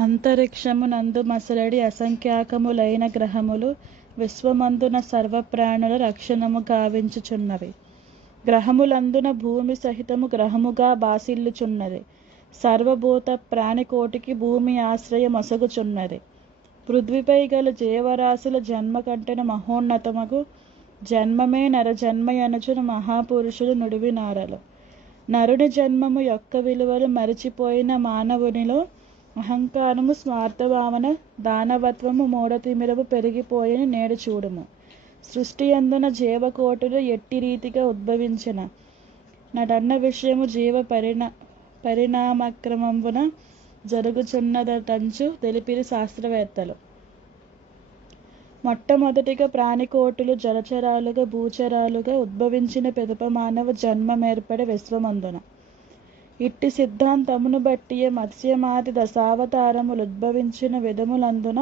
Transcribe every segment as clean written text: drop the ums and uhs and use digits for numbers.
అంతరిక్షమునందు మసలడి అసంఖ్యాకములైన గ్రహములు విశ్వమందున సర్వప్రాణుల రక్షణము గావించుచున్నవి. గ్రహములందున భూమి సహితము గ్రహముగా బాసిల్లుచున్నది. సర్వభూత ప్రాణికోటికి భూమి ఆశ్రయమొసగుచున్నది. పృథ్వీపై గల జీవరాశుల జన్మ కంటెన మహోన్నతమగు జన్మమే నరజన్మయనుచును మహాపురుషులు నుడివినారలు. నరుని జన్మము యొక్క విలువలు మరిచిపోయిన మానవునిలో అహంకారము, స్వార్థభావన, దానవత్వము, మూఢతిమిరము పెరిగిపోయిన నేడు చూడుము. సృష్టి అందున జీవకోటులు ఎట్టి రీతిగా ఉద్భవించిన నటన్న విషయము జీవ పరిణామక్రమంబున జరుగుచున్నదటంచు తెలిపిరి శాస్త్రవేత్తలు. మొట్టమొదటిగా ప్రాణికోటులు జలచరాలుగా భూచరాలుగా ఉద్భవించిన పిదప మానవ జన్మమేర్పడే విశ్వమందున. ఇట్టి సిద్ధాంతమును బట్టియే మత్స్యమాది దశావతారములు ఉద్భవించిన విధములందున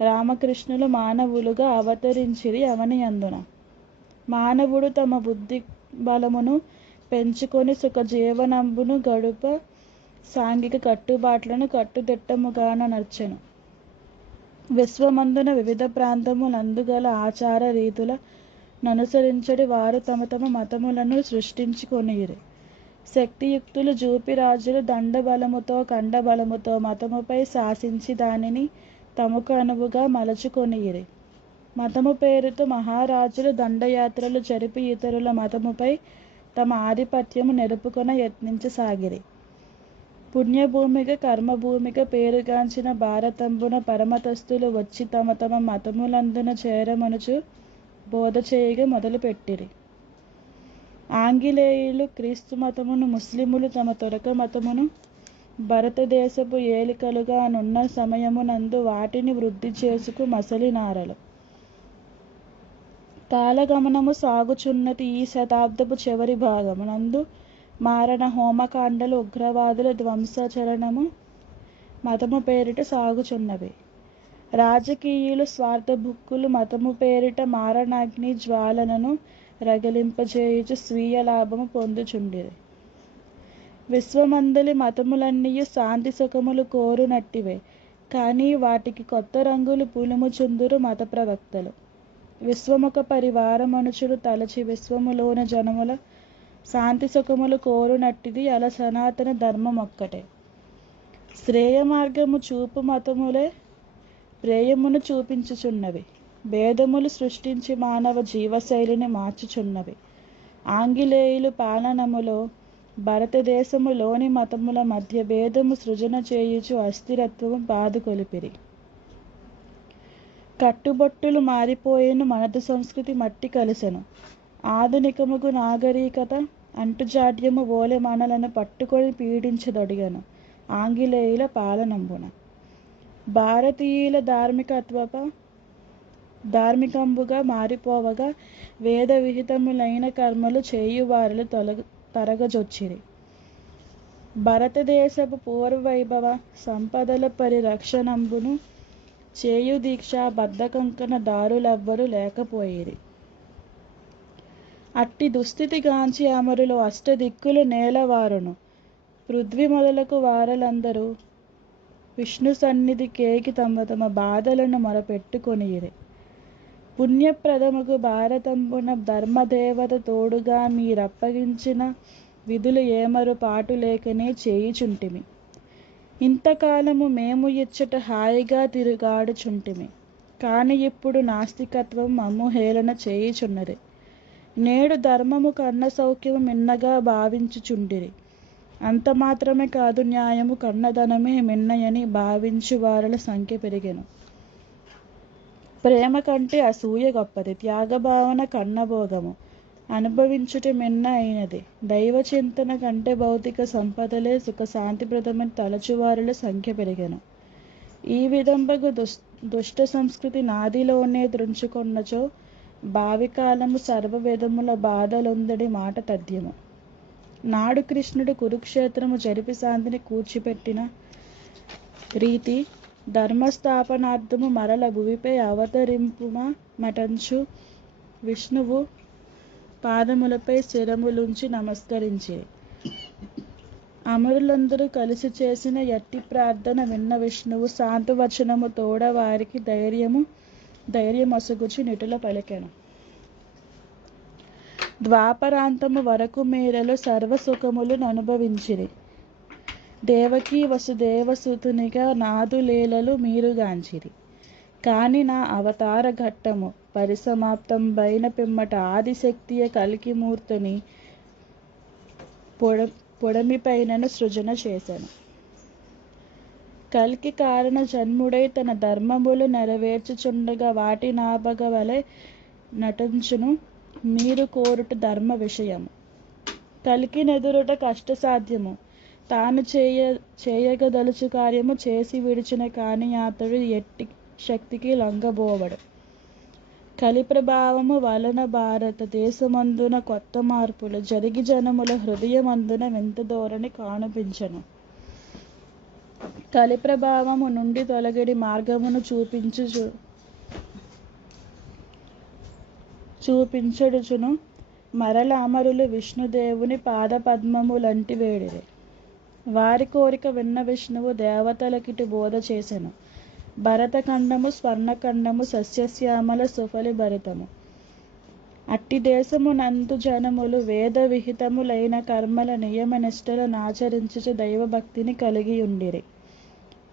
రామకృష్ణులు మానవులుగా అవతరించిరి. అవని అందున మానవుడు తమ బుద్ధి బలమును పెంచుకొని సుఖ జీవనంబును గడుప సాంఘిక కట్టుబాట్లను కట్టుదిట్టముగాన నర్చెను. విశ్వమందున వివిధ ప్రాంతములందుగల ఆచార రీతుల ననుసరించడి వారు తమ తమ మతములను సృష్టించుకొనిరి. శక్తియుక్తులు జూపి రాజులు దండబలముతో కండబలముతో మతముపై శాసించి దానిని తమకు అనువుగా మలచుకొనిరి. మతము పేరుతో మహారాజులు దండయాత్రలు జరిపి ఇతరుల మతముపై తమ ఆధిపత్యము నెరుపుకొన యత్నించసాగిరి. పుణ్యభూమిగా కర్మభూమిగా పేరుగాంచిన భారతంబున పరమతస్థులు వచ్చి తమ తమ మతములందున చేరమనుచు బోధ చేయగా మొదలుపెట్టిరి. ఆంగిలేయులు క్రీస్తు మతమును, ముస్లిములు తమ తొరక మతమును భారతదేశపు ఏలికలుగా నున్న సమయమునందు వాటిని వృద్ధి చేసుకు మసలినారలు. కాలగమనము సాగుచున్నది. ఈ శతాబ్దపు చివరి భాగమునందు మారణ హోమకాండలు, ఉగ్రవాదుల ధ్వంసచరణము మతము పేరిట సాగుచున్నవి. రాజకీయులు స్వార్థభుక్కులు మతము పేరిట మారణాగ్ని జ్వాలనను రగిలింపజేయుచు స్వీయ లాభము పొందుచుండిరి. విశ్వమందలి మతములన్నీయు శాంతి సుఖములు కోరునట్టివే, కానీ వాటికి కొత్త రంగులు పులుముచుందురు మత ప్రవక్తలు. విశ్వముఖ పరివారమనుచుడు తలచి విశ్వములోని జనముల శాంతి సుఖములు కోరునట్టిది అల సనాతన ధర్మమొక్కటే. శ్రేయ మార్గము చూపు మతములే ప్రేయమును చూపించుచున్నవి. భేదములు సృష్టించి మానవ జీవశైలిని మార్చుచున్నవి. ఆంగిలేయులు పాలనములో భారతదేశములోని మతముల మధ్య భేదము సృజన చేయుచు అస్థిరత్వము బాధకొలిపిరి. కట్టుబొట్టులు మారిపోయేను, మనదు సంస్కృతి మట్టి కలిసెను. ఆధునికముగు నాగరికత అంటుజాడ్యము ఓలె మనలను పట్టుకొని పీడించదొడిగను. ఆంగిలేయుల పాలనంబున భారతీయుల ధార్మికంబుగా మారిపోవగా వేద విహితములైన కర్మలు చేయువారులు తరగజొచ్చిరి. భారతదేశపు పూర్వవైభవ సంపదల పరిరక్షణంబును చేయు దీక్షా బద్ధకంకణ దారులెవ్వరు లేకపోయిరి. అట్టి దుస్థితి గాంచి అమరులు అష్టదిక్కులు నేలవారును. పృథ్వీ మొదలకు వారలందరూ విష్ణు సన్నిధి కేకి తమ తమ బాధలను మొరపెట్టుకొనిరి. పుణ్యప్రదముగు భారతంబున ధర్మదేవత తోడుగా మీరప్పగించిన విధులు ఏమరు పాటు లేకనే చేయుచుంటిమి. ఇంతకాలము మేము ఇచ్చట హాయిగా తిరుగాడుచుంటిమి, కాని ఇప్పుడు నాస్తికత్వం మమ్ము హేళన చేయుచున్నది. నేడు ధర్మము కన్న సౌఖ్యము మిన్నగా భావించుచుండిరి. అంత మాత్రమే కాదు, న్యాయము కన్నధనమే మిన్నయని భావించు వారల సంఖ్య పెరిగెను. ప్రేమ కంటే అసూయ గొప్పది, త్యాగభావన కన్నభోగము అనుభవించుట మిన్న అయినది. దైవ చింతన కంటే భౌతిక సంపదలే సుఖ శాంతిప్రదమని తలచువారుల సంఖ్య పెరిగెను. ఈ విధంబగు దుష్ట సంస్కృతి నాదిలోనే దృంచుకొన్నచో భావికాలము సర్వ విధముల బాధలొందడి మాట తథ్యము. నాడు కృష్ణుడు కురుక్షేత్రము జరిపి శాంతిని కూర్చిపెట్టిన రీతి ధర్మస్థాపనార్థము మరల భువిపై అవతరింపుమా మటంచు విష్ణువు పాదములపై శిరములుంచి నమస్కరించి అమరులందరూ కలిసి చేసిన ఎట్టి ప్రార్థన విన్న విష్ణువు శాంతవచనము తోడ వారికి ధైర్యమొసగుచు నిటుల పలికెను. ద్వాపరాంతము వరకు మీరలు సర్వసుఖములు అనుభవించిరి. దేవకీ వసుదేవసుతునిగా నాదు లీలలు మీరుగాంచిరి. కాని నా అవతార ఘట్టము పరిసమాప్తం బైన పిమ్మట ఆదిశక్తియ కల్కిమూర్తిని పొడమిపైనను సృజన చేశాను. కల్కి కారణ జన్ముడై తన ధర్మములు నెరవేర్చుచుండగా వాటి నాభగ వలె నటించును మీరు కోరుట ధర్మ విషయము. కల్కి నెదురుట కష్టసాధ్యము. తాను చేయగదలుచు కార్యము చేసి విడిచిన కాని అతడు ఎట్టి శక్తికి లొంగబోవడు. కలి ప్రభావము వలన భారత దేశమందున కొత్త మార్పులు జరిగి జనముల హృదయమందున వింత ధోరణి కానుపించను. కలి ప్రభావము నుండి తొలగిడి మార్గమును చూపించడుచును మరల అమరులు విష్ణుదేవుని పాదపద్మములంటి వేడిరి. వారి కోరిక విన్న విష్ణువు దేవతలకిటి బోధ చేసెను. భరతఖండము స్వర్ణఖండము సస్యశ్యామల సుఫలి భరితము. అట్టి దేశము నందు జనములు వేద విహితములైన కర్మల నియమ నిష్టలను ఆచరించుచు దైవభక్తిని కలిగి ఉండిరి.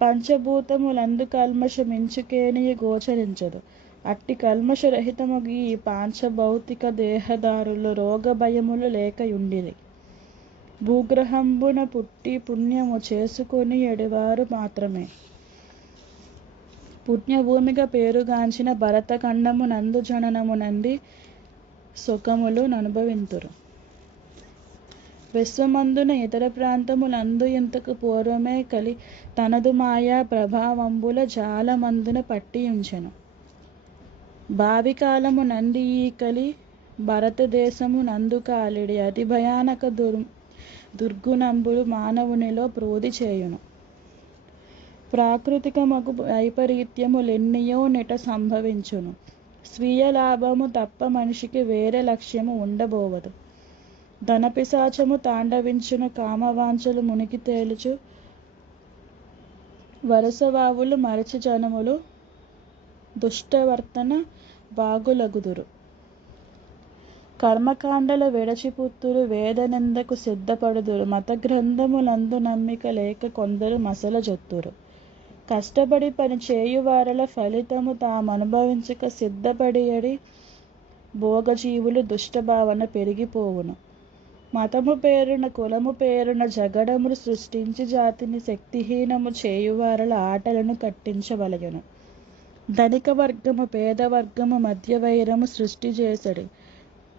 పంచభూతములందు కల్మషమించుకేనియు గోచరించదు. అట్టి కల్మషరహితముగు ఈ పాంచభౌతిక దేహదారులు రోగ భయములు లేకయుండిరి. భూగ్రహంబున పుట్టి పుణ్యము చేసుకొని ఎడివారు మాత్రమే పుణ్యభూమిగా పేరుగాంచిన భరతఖండము నందు జననము నంది సుఖములు అనుభవింతురు. విశ్వమందున ఇతర ప్రాంతములందు ఇంతకు పూర్వమే కలి తనదు మాయా ప్రభావంబుల జాలమందున పట్టియుంచెను. భావికాలము నంది ఈ కలి భారతదేశము నందు కాలిడి అతి భయానక దుర్గుణంబులు మానవునిలో ప్రోధి చేయును. ప్రాకృతికమగు వైపరీత్యములెన్నియో నిట సంభవించును. స్వీయ లాభము తప్ప మనిషికి వేరే లక్ష్యము ఉండబోవదు. ధనపిశాచము తాండవించును. కామవాంఛలు మునిగి తేలుచు వరసవావులు మరచి జనములు దుష్టవర్తన బాగులగుదురు. కర్మకాండల విడచిపుత్తురు వేద నిందకు సిద్ధపడుదురు. మత గ్రంథములందు నమ్మిక లేక కొందరు మసల జొత్తురు. కష్టపడి పని చేయువారల ఫలితము తామనుభవించక సిద్ధపడియడి భోగజీవులు దుష్టభావన పెరిగిపోవును. మతము పేరున కులము పేరున జగడములు సృష్టించి జాతిని శక్తిహీనము చేయువారల ఆటలను కట్టించవలయును. ధనిక వర్గము పేదవర్గము మధ్య వైరము సృష్టి చేసడి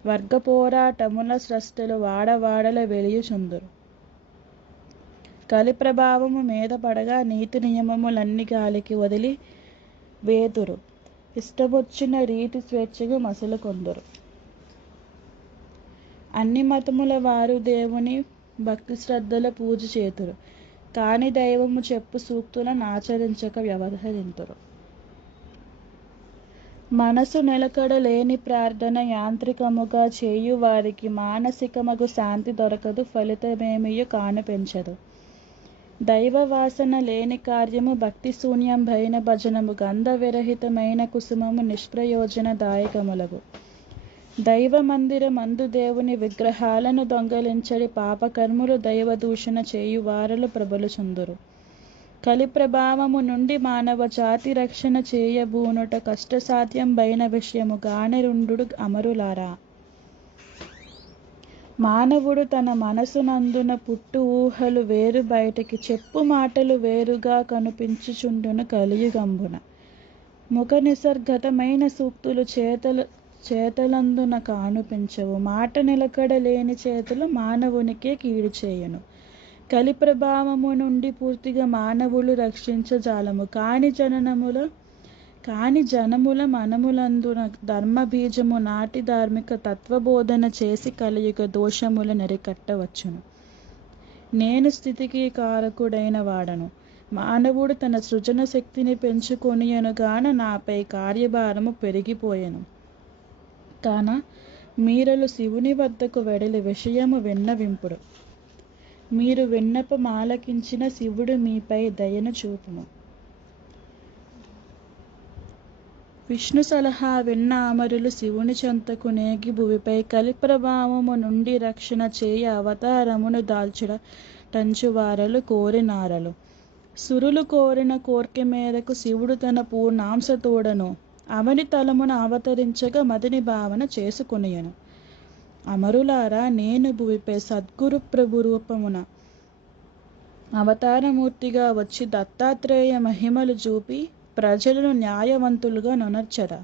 వర్గ పోరాటముల స్రష్టలు వాడవాడల వెలియుచుందురు. కలి ప్రభావము మీద పడగా నీతి నియమములన్ని గాలికి వదిలి వేతురు. ఇష్టమొచ్చిన రీతి స్వేచ్ఛగా మసలు కొందరు. అన్ని మతముల వారు దేవుని భక్తి శ్రద్ధల పూజ చేతురు. కాని దైవము చెప్పు సూక్తులను ఆచరించక వ్యవహరింతురు. మనసు నిలకడలేని ప్రార్థన యాంత్రికముగా చేయు వారికి మానసికమగు శాంతి దొరకదు. ఫలితమేమియో కానుపెంచదు. దైవ వాసన లేని కార్యము భక్తి శూన్యంభైన భజనము గంధ విరహితమైన కుసుమము నిష్ప్రయోజన దాయకములగు. దైవ మందిరమందు దేవుని విగ్రహాలను దొంగలించడి పాపకర్ములు దైవ దూషణ చేయు వారలు ప్రబలుచుందురు. కలి ప్రభావము నుండి మానవ జాతి రక్షణ చేయబూనుట కష్టసాధ్యం బైన విషయము గానెరుండు అమరులారా. మానవుడు తన మనసునందున పుట్టు ఊహలు వేరు బయటికి చెప్పు మాటలు వేరుగా కనిపించుచుండును కలియుగంబున. ముఖ నిసర్గతమైన సూక్తులు చేతలందున కానుపించవు. మాట నిలకడలేని చేతులు మానవునికే కీడు చేయును. కలి ప్రభావము నుండి పూర్తిగా మానవులు రక్షించజాలము. కాని జనముల మనములందున ధర్మ బీజము నాటి ధార్మిక తత్వబోధన చేసి కలియుగ దోషముల నరికట్టవచ్చును. నేను స్థితికి కారకుడైన వాడను. మానవుడు తన సృజన శక్తిని పెంచుకొనియనుగాన నాపై కార్యభారము పెరిగిపోయెను. కాన మీరలు శివుని వద్దకు వెడలి విషయము విన్నవింపుడు. మీరు విన్నపం ఆలకించిన శివుడు మీపై దయను చూపును. విష్ణు సలహా విన్న అమరులు శివుని చెంతకు నేగి భువిపై కలిప్రభావము నుండి రక్షణ చేయ అవతారమును దాల్చుడ టంచువారలు కోరినారలు. సురులు కోరిన కోర్కె మేరకు శివుడు తన పూర్ణాంశతోడను అవని తలమున అవతరించగా మదిని భావన చేసుకొనియను. అమరులారా, నేను భువిపై సద్గురు ప్రభు రూపమున అవతారమూర్తిగా వచ్చి దత్తాత్రేయ మహిమలు చూపి ప్రజలను న్యాయవంతులుగా నొనర్చరా.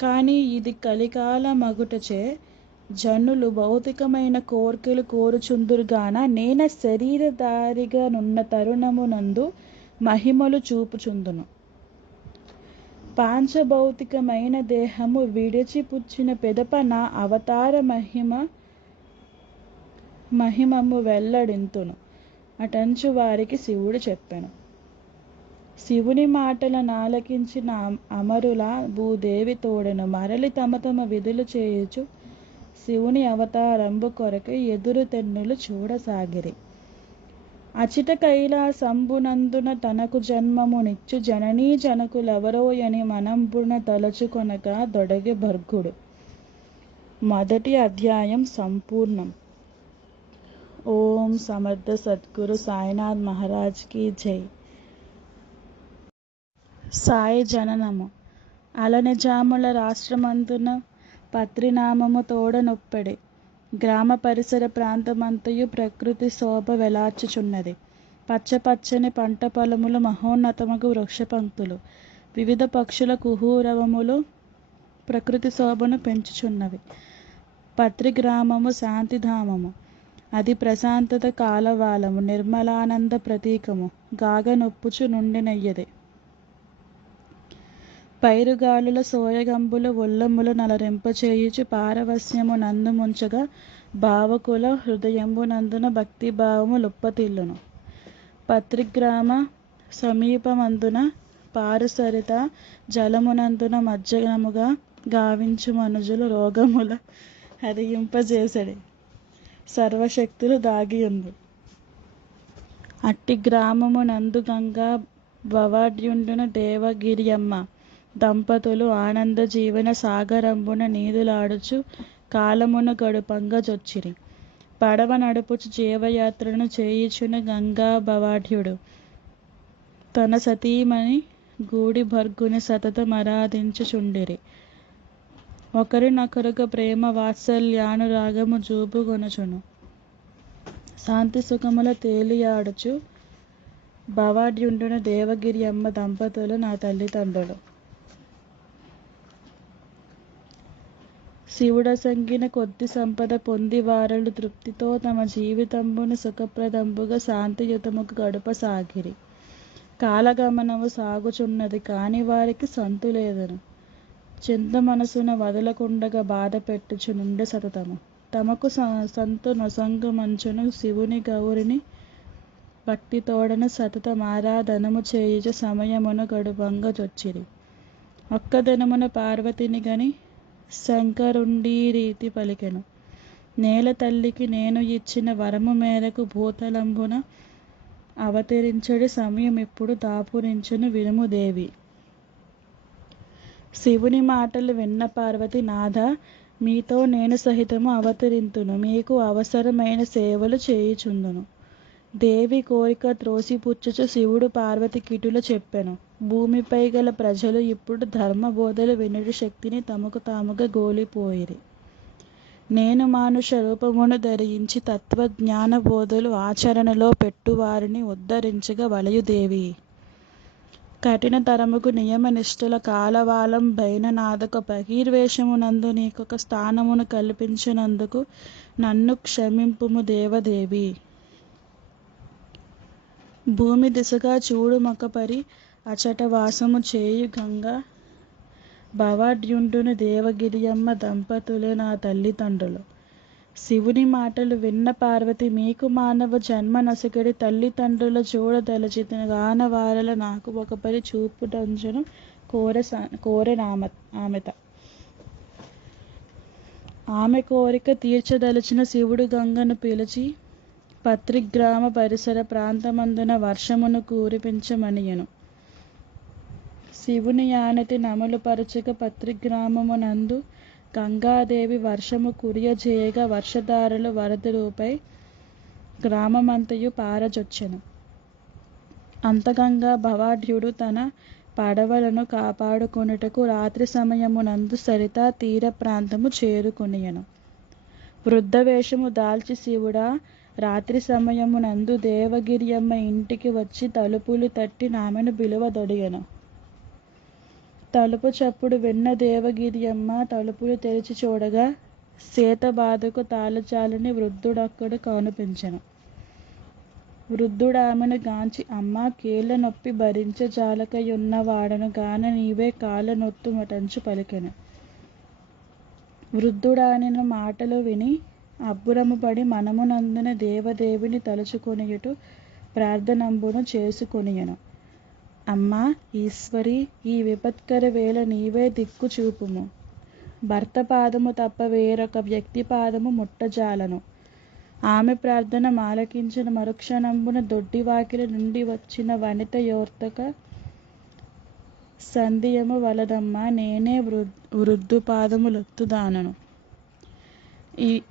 కానీ ఇది కలికాల మగుటచే జనులు భౌతికమైన కోర్కెలు కోరుచుందురుగాన నేన శరీరధారిగా నున్న తరుణమునందు మహిమలు చూపుచుందును. పాంచభౌతికమైన దేహము విడిచిపుచ్చిన పెదప నా అవతార మహిమము వెల్లడింతును అటంచు వారికి శివుడు చెప్పెను. శివుని మాటలను ఆలకించిన అమరుల భూదేవి తోడెను మరలి తమ తమ విధులు చేయుచు శివుని అవతారంబు కొరకు ఎదురు తెన్నులు చూడసాగిరి. అచిత కైలాసంబునందున తనకు జన్మము నిచ్చు జననీ జనకులెవరోయని మనంబున తలచుకొనగా దొడగె భర్గుడు. మొదటి అధ్యాయం సంపూర్ణం. ఓం సమర్థ సద్గురు సాయినాథ్ మహారాజ్ కి జై. సాయి జననము. అలనిజాముల రాష్ట్రమందున పత్రినామము తోడనొప్పెడి. గ్రామ పరిసర ప్రాంతమంతయు ప్రకృతి శోభ వెలార్చుచున్నది. పచ్చపచ్చని పంట పొలములు, మహోన్నతమగు వృక్ష పంక్తులు, వివిధ పక్షుల కుహూరవములు ప్రకృతి శోభను పెంచుచున్నవి. పత్రి గ్రామము శాంతిధామము. అది ప్రశాంతత కాలవాలము, నిర్మలానంద ప్రతీకము, గాగనొప్పుచు నుండినయ్యది. పైరుగాలుల సోయగంబుల ఒల్లములు నలరింపచేయుచు పారవస్యము నందు ముంచగా భావకుల హృదయంబునందున భక్తిభావము లుప్పతిల్లును. పత్రిగ్రామ సమీపమందున పారుసరిత జలమునందున మజ్జనముగా గావించు మనుజులు రోగముల హరింపజేసెడి సర్వశక్తులు దాగియుండు. అట్టి గ్రామమునందు గంగా భవాఢ్యుండున దేవగిరియమ్మ దంపతులు ఆనంద జీవన సాగరంబున నీదులాడుచు కాలమును గడుపంగా జొచ్చిరి. పడవ నడుపుచు జీవయాత్రను చేయుచున్న గంగా భవాఢ్యుడు తన సతీమణి గూడి భర్గుని సతతం ఆరాధించుచుండిరి. ఒకరినొకరుగా ప్రేమ వాత్సల్యానురాగము జూపుకొనుచును శాంతి సుఖముల తేలియాడుచు భవాఢ్యుండున దేవగిరి అమ్మ దంపతులు నా తల్లిదండ్రులు. శివుడసంగిన కొద్ది సంపద పొంది వారలు తృప్తితో తమ జీవితంబును సుఖప్రదంబుగా శాంతియుతముగా గడపసాగిరి. కాలగమనము సాగుచున్నది కాని వారికి సంతు లేదను. చింత మనసున వదలకుండగా బాధ పెట్టుచునుండె సతతము. తమకు సంతు నొసంగు మంచును శివుని గౌరిని భక్తితోడన సతతం ఆరాధనము చేయుచు సమయమును గడుపంగా జొచ్చిరి. ఒక్క దినమున పార్వతిని గని శంకరుండీ రీతి పలికెను. నేల తల్లికి నేను ఇచ్చిన వరము మేరకు భూతలంబున అవతరించడి సమయం ఇప్పుడు దాపురించును వినుము దేవి. శివుని మాటలు విన్న పార్వతి, నాథ, మీతో నేను సహితము అవతరింతును, మీకు అవసరమైన సేవలు చేయుచుందును. దేవి కోరిక త్రోసిపుచ్చుచు శివుడు పార్వతి కిటుల చెప్పెను. భూమిపై గల ప్రజలు ఇప్పుడు ధర్మబోధలు వినుడి శక్తిని తమకు తాముగా గోలిపోయిరి. నేను మానుష రూపమును ధరించి తత్వజ్ఞాన బోధలు ఆచరణలో పెట్టువారిని ఉద్ధరించగా వలయుదేవి. కఠిన తరముకు నియమనిష్ఠుల కాలవాలం బైననాదక బహిర్వేషమునందు నీకొక స్థానమును కల్పించినందుకు నన్ను క్షమింపుము దేవదేవి. భూమి దిశగా చూడుమొకపరి అచట వాసము చేయు గంగా భవాఢ్యుండును దేవగిరియమ్మ దంపతులే నా తల్లిదండ్రులు. శివుని మాటలు విన్న పార్వతి, మీకు మానవ జన్మ నొసగడి తల్లిదండ్రుల చూడదలచితిన గానవారల నాకు ఒకపరి చూపుటంచును కోరెనామెత. ఆమె కోరిక తీర్చదలచిన శివుడు గంగను పిలిచి పత్రిగ్రామ పరిసర ప్రాంతమందున వర్షమును కురిపించమనియెను. శివుని ఆనతి నమలు పరచక పత్రిగ్రామమునందు గంగాదేవి వర్షము కురియజేయగా వర్షధారలు వరద రూపై గ్రామమంతయు పారజొచ్చెను. అంతగంగా భవాఢ్యుడు తన పడవలను కాపాడుకొనుటకు రాత్రి సమయమునందు సరితా తీర ప్రాంతము చేరుకొనియెను. వృద్ధవేషము దాల్చి శివుడా రాత్రి సమయమునందు దేవగిరియమ్మ ఇంటికి వచ్చి తలుపులు తట్టి ఆమెను పిలువదొడిగెను. తలుపు చప్పుడు విన్న దేవగిరియమ్మ తలుపులు తెరిచి చూడగా సేతబాధకు తాళజాలని వృద్ధుడొక్కడు కనిపించెను. వృద్ధుడామెను గాంచి అమ్మా కీళ్ళ నొప్పి భరించజాలకయున్న వాడను గాన నీవే కాళ్ళ నొత్తుమటంచు పలికెను. వృద్ధుడానిన మాటలు విని అబ్బురముపడి మనమునందున దేవదేవిని తలుచుకొనియుట ప్రార్థనంబును చేసుకొనియెను. అమ్మా ఈశ్వరి ఈ విపత్కర వేళ నీవే దిక్కు చూపుము. భర్త పాదము తప్ప వేరొక వ్యక్తి పాదము ముట్టజాలను. ఆమె ప్రార్థన మాలకించిన మరుక్షణంబున దొడ్డివాకిలి నుండి వచ్చిన వనిత యోర్తక సంధియము వలదమ్మా నేనే వృద్ధు పాదములొత్తుదానను.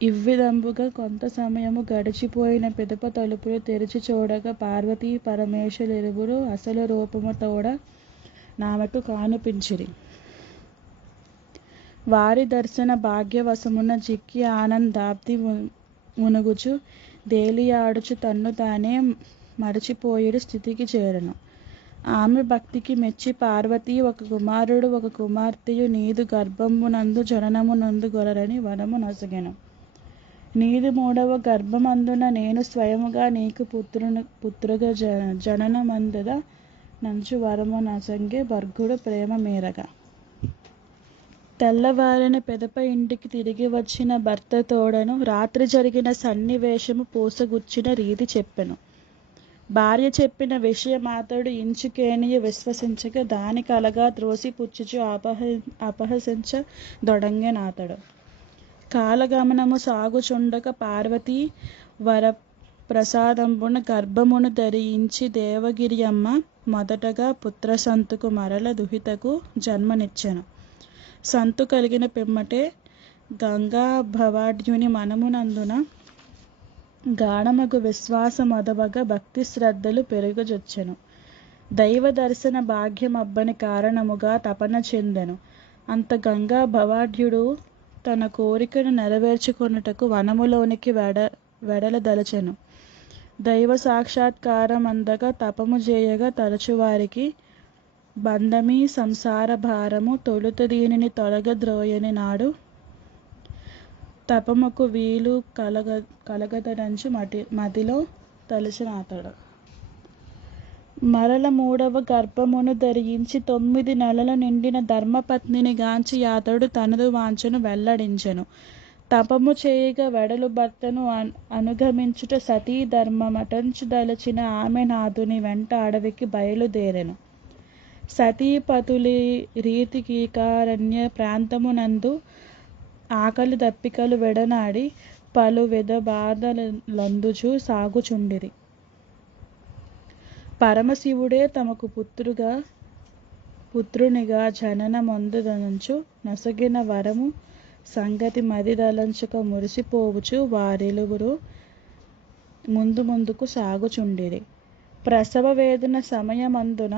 ఇవ్విధంబుగా కొంత సమయము గడిచిపోయిన పిదప తలుపులు తెరిచి చూడగా పార్వతీ పరమేశులిరువురు అసలు రూపము తోడ నామెకు కానుపించిరి. వారి దర్శన భాగ్యవశమున జిక్కి ఆనందాబ్ది మునుగుచు దేలియాడుచు తన్ను తానే మరచిపోయేడు స్థితికి చేరెను. ఆమె భక్తికి మెచ్చి పార్వతి ఒక కుమారుడు ఒక కుమార్తెయు నీదు గర్భమునందు జననమునందు గొలరని వరము నొసగెను. నీదు 3వ గర్భమందున నేను స్వయముగా నీకు పుత్రుగా జననమందుద నంచు వరము నొసంగే భర్గుడు ప్రేమ మేరగా. తెల్లవారిన పిదప ఇంటికి తిరిగి వచ్చిన భర్త తోడను రాత్రి జరిగిన సన్నివేశము పూసగుచ్చిన రీతి చెప్పెను. భార్య చెప్పిన విషయమాతడు ఇంచుకేనియు విశ్వసించక దాని కలగా త్రోసి పుచ్చుచు అపహసించ దొడంగెనాతడు. కాలగమనము సాగుచుండక పార్వతీ వరప్రసాదంబున గర్భమును ధరించి దేవగిరియమ్మ మొదటగా పుత్రసంతుకు మరల దుహితకు జన్మనిచ్చెను. సంతు కలిగిన పిమ్మటే గంగా భవాఢ్యుని మనమునందున గాఢమగు విశ్వాస మొదవగా భక్తి శ్రద్ధలు పెరుగుజొచ్చెను. దైవ దర్శన భాగ్యమబ్బని కారణముగా తపన చెందెను. అంత గంగా భవాఢ్యుడు తన కోరికను నెరవేర్చుకొనుటకు వనములోనికి వెడలదలచెను. దైవ సాక్షాత్కారం అందగా తపము చేయగా తరచువారికి బంధమీ సంసార భారము తొలుత దీనిని తొలగద్రోయని నాడు తపముకు వీలు కలగదనంచు మదిలో తలచినాతడు. మరల 3వ గర్భమును ధరించి 9 నెలలు నిండిన ధర్మపత్నిని గాంచి అతడు తనదు వాంఛను వెల్లడించెను. తపము చేయగా వెడలు భర్తను అనుగమించుట సతీ ధర్మమటంచు దలచిన ఆమె నాథుని వెంట అడవికి బయలుదేరెను. సతీపతులి రీతికీకారణ్య ప్రాంతమునందు ఆకలి దప్పికలు వెడనాడి పలు విధ బాధలందుచు సాగుచుండిరి. పరమశివుడే తమకు పుత్రునిగా జననమొందదనుచు నొసగిన వరము సంగతి మదిదలంచక మురిసిపోవుచు వారిరువురు ముందుకు సాగుచుండిరి. ప్రసవ వేదన సమయమందున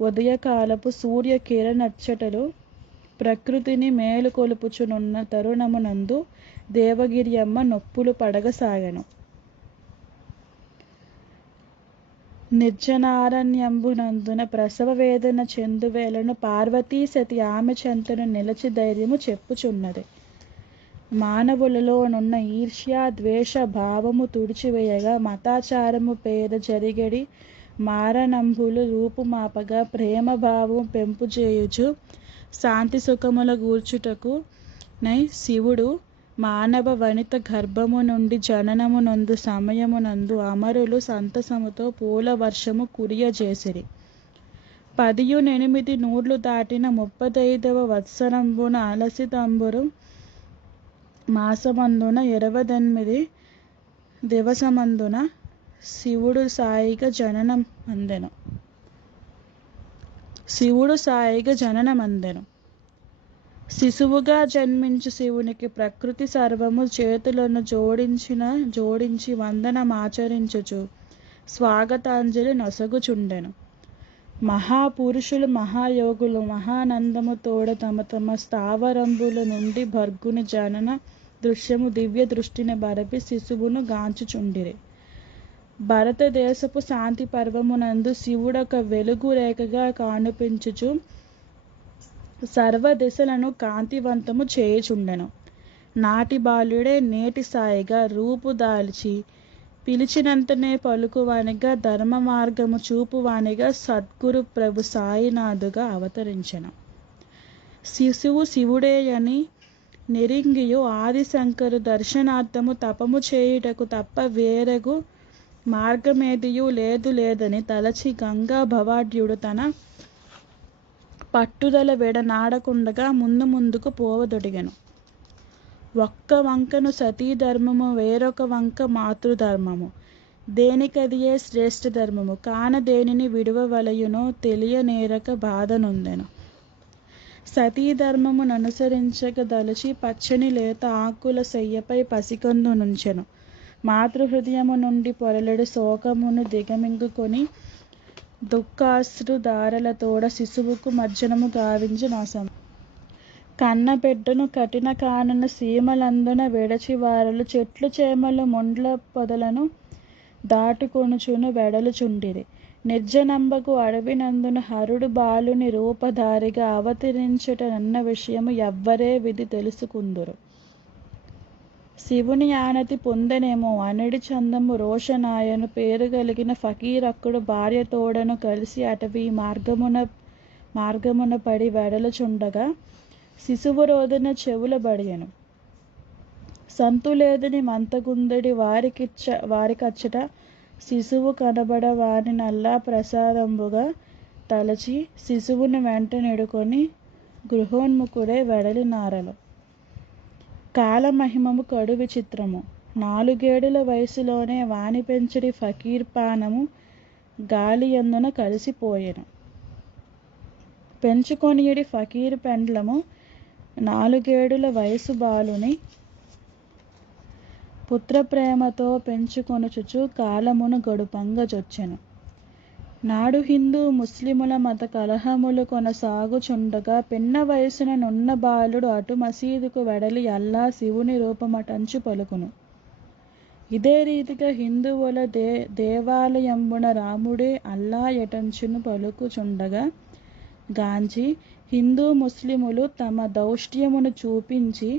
ఉదయకాలపు సూర్య కిరణచ్చటలు ప్రకృతిని మేలుకొలుపుచునున్న తరుణమునందు దేవగిరియమ్మ నొప్పులు పడగసాగెను. నిర్జనారణ్యంబునందున ప్రసవ వేదన చెందువేళను పార్వతీ సతి ఆమె చెంతను నిలచి ధైర్యము చెప్పుచున్నది. మానవులలోనున్న ఈర్ష్య ద్వేష భావము తుడిచివేయగా మతాచారము పేర జరిగడి మారణంబులు రూపుమాపగా ప్రేమ భావము పెంపుచేయుచు శాంతి సుఖముల గూర్చుటకు నై శివుడు మానవ వనిత గర్భము నుండి జననమునందు సమయమునందు అమరులు సంతసముతో పూల వర్షము కురియజేసిరి. 18 నూర్లు దాటిన 35వ వత్సరంబున అలసితంబురు మాసమందున 28 దివసమందున శివుడు సాయిగా జననమందెను. శిశువుగా జన్మించు శివునికి ప్రకృతి సర్వము చేతులను జోడించి వందనమాచరించుచు స్వాగతాంజలి నొసగుచుండెను. మహాపురుషులు మహాయోగులు మహానందము తోడ తమ తమ స్థావరంబుల నుండి భర్గుని జనన దృశ్యము దివ్య దృష్టిని బరపి శిశువును గాంచుచుండిరి. భారతదేశపు శాంతి పర్వమునందు శివుడొక వెలుగు రేఖగా కానుపించుచు సర్వ దిశలను కాంతివంతము చేయుచుండెను. నాటి బాలుడే నేటి సాయిగా రూపుదాల్చి పిలిచినంతనే పలుకువానిగా ధర్మ మార్గము చూపువానిగా సద్గురు ప్రభు సాయినాథుగా అవతరించెను. శిశువు శివుడేయని నెరింగియు ఆదిశంకరు దర్శనార్థము తపము చేయుటకు తప్ప వేరగు మార్గమేదియూ లేదని తలచి గంగా భవాఢ్యుడు తన పట్టుదల విడనాడకుండగా ముందుకు పోవదొడిగెను. ఒక్క వంకను సతీధర్మము, వేరొక వంక మాతృధర్మము. దేనికదియే శ్రేష్ఠ ధర్మము కాన దేనిని విడువవలయునో తెలియనేరక బాధనొందెను. సతీధర్మముననుసరించక దలచి పచ్చని లేత ఆకుల శయ్యపై పసికందు నుంచెను. మాతృహృదయము నుండి పొరలెడు శోకమును దిగమింగుకొని దుఃఖాశ్రు ధారలతోడ శిశువుకు మజ్జనము గావించి నొసెను. కన్న బిడ్డను కఠిన కానన సీమలందున విడచి వారలు చెట్లు చేమలు మొండ్ల పొదలను దాటుకొనుచును వెడలుచుండిరి. నిర్జనంబకు అడవినందున హరుడు బాలుని రూపధారిగా అవతరించుటనన్న విషయము ఎవ్వరే విధి తెలుసుకుందురు. శివుని ఆనతి పొందెనేమో అనడి చందము రోషనాయను పేరు కలిగిన ఫకీరక్కుడు భార్య తోడను కలిసి అటవీ మార్గమున పడి వెడలుచుండగా శిశువు రోదన చెవుల బడియెను. సంతులేదని మంతగుందడి వారికచ్చట శిశువు కనబడ వాని నల్లా ప్రసాదంబుగా తలచి శిశువుని వెంట నెడుకొని గృహోన్ముఖుడై వెడలి నారలు. కాలమహిమము కడు విచిత్రము. 4 ఏడుల వయసులోనే వాని పెంచడి ఫకీర్ పానము గాలియందున కలిసిపోయెను. పెంచుకొనియడి ఫకీరు పెండ్లము 4 ఏడుల వయసు బాలుని పుత్రప్రేమతో పెంచుకొనుచుచు కాలమును గడుపంగజొచ్చెను. నాడు హిందూ ముస్లిముల మత కలహములు కొనసాగుచుండగా పిన్న వయసున నున్న బాలుడు అటు మసీదుకు వెడలి అల్లా శివుని రూపమటంచు పలుకును. ఇదే రీతిగా హిందువుల దేవాలయంబున రాముడే అల్లా ఎటంచును పలుకుచుండగా గాంచి హిందూ ముస్లిములు తమ దౌష్ట్యమును చూపించి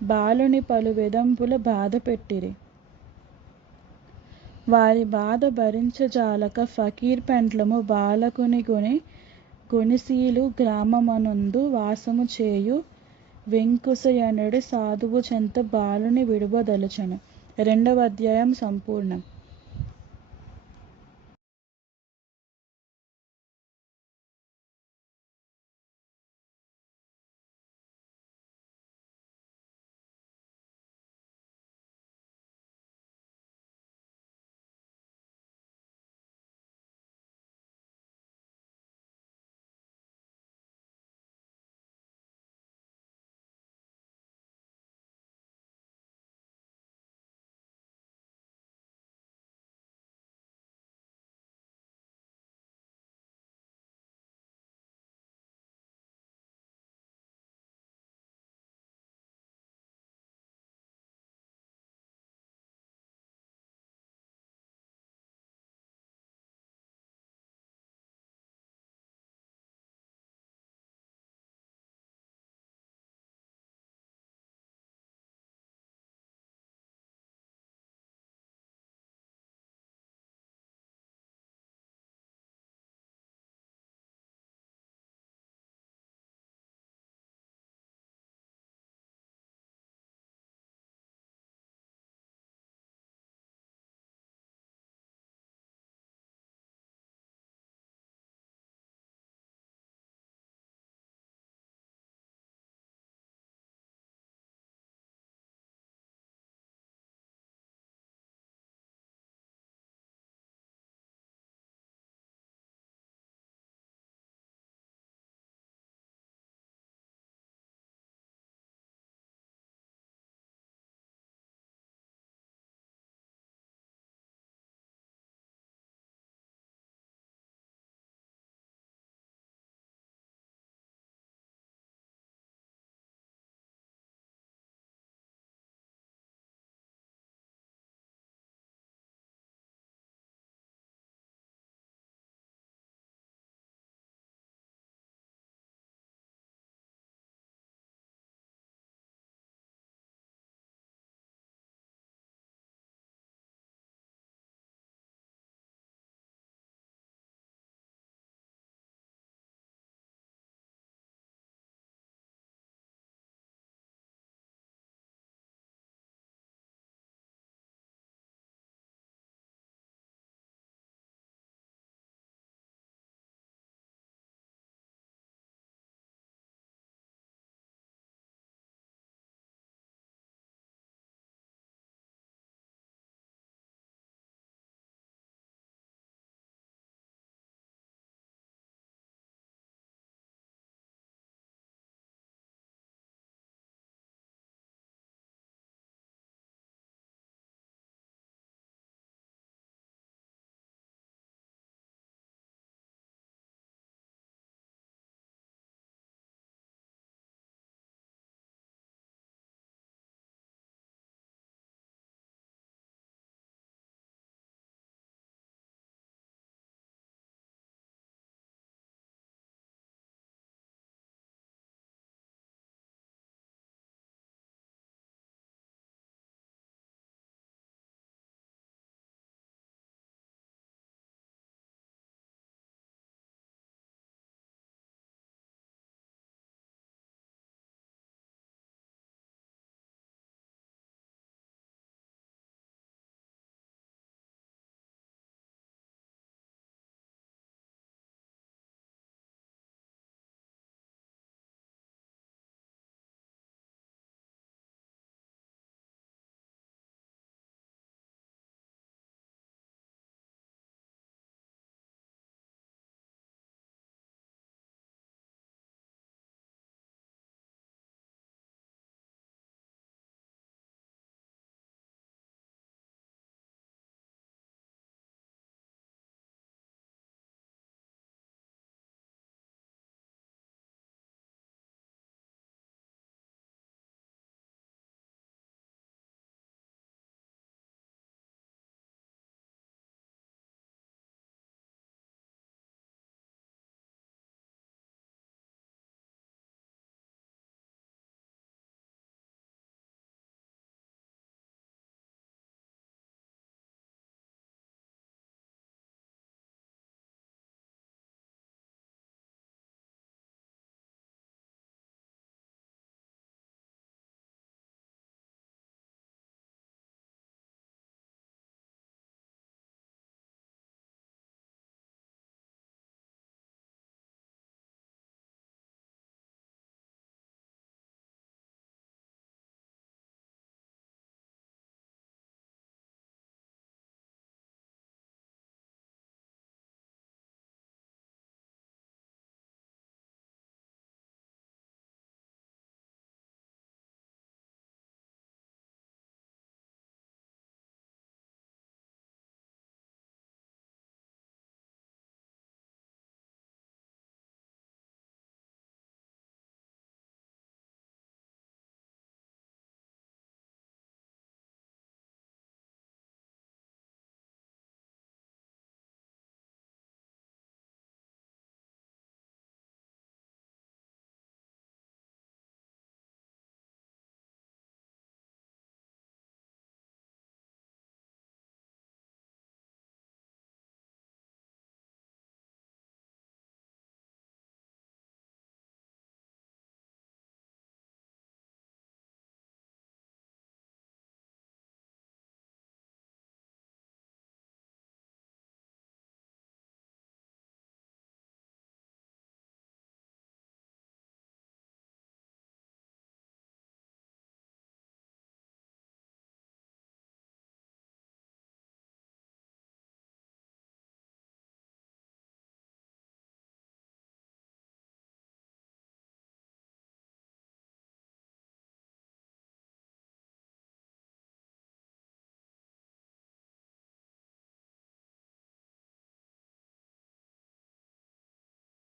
బాలుని పలు విధంబుల బాధ పెట్టిరి. వారి బాధ భరించజాలక ఫకీర్ పెండ్లము బాలకుని గొనిసీలు గ్రామమనందు వాసము చేయు వెంకుసయనుడి సాధువు చెంత బాలుని విడువదలచెను. 2వ అధ్యాయం సంపూర్ణం.